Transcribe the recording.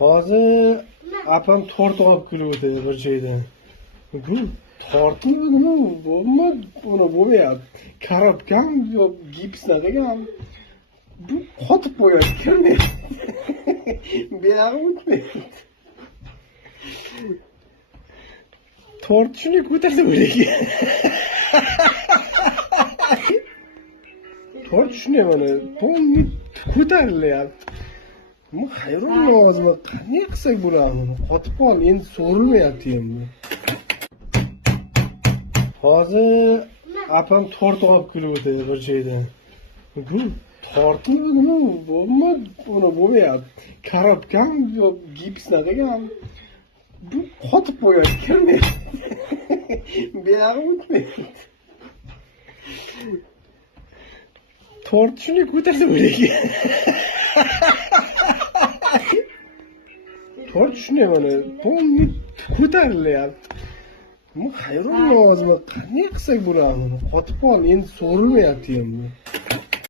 Hozir apam tort olib keluvdi bir joydan. Bu tortmi bo'lma, uni bo'lmayapti. Korobkam yo'q, gipsnaqa ekan. Bu qotib qo'yadi, kirmaydi. Buyog'i o'tmaydi. Tort shuni ko'tarsa bo'laydi. Tort shuni mana polni ko'tarilyapti. Bu hayron nozmi? Qanday qilsak bo'ladi? Qotib qol, endi so'rilmayapti endi. Hozir apam tort olib keluvdi bir joydan. Bu tortmi bo'lma, uni bo'lmayapti. Korobkam yo'q, gipsnaqa ekan. Bu qotib qo'yadi, kirmaydi. Buyog'i o'tmaydi. Tort shuni ko'tarsa bo'laydi. Tort shuni mana polni ko'tarilyapti. Bu hayron nozmi? Qanday qilsak bo'ladi? Qotib qol, endi so'rilmayapti endi.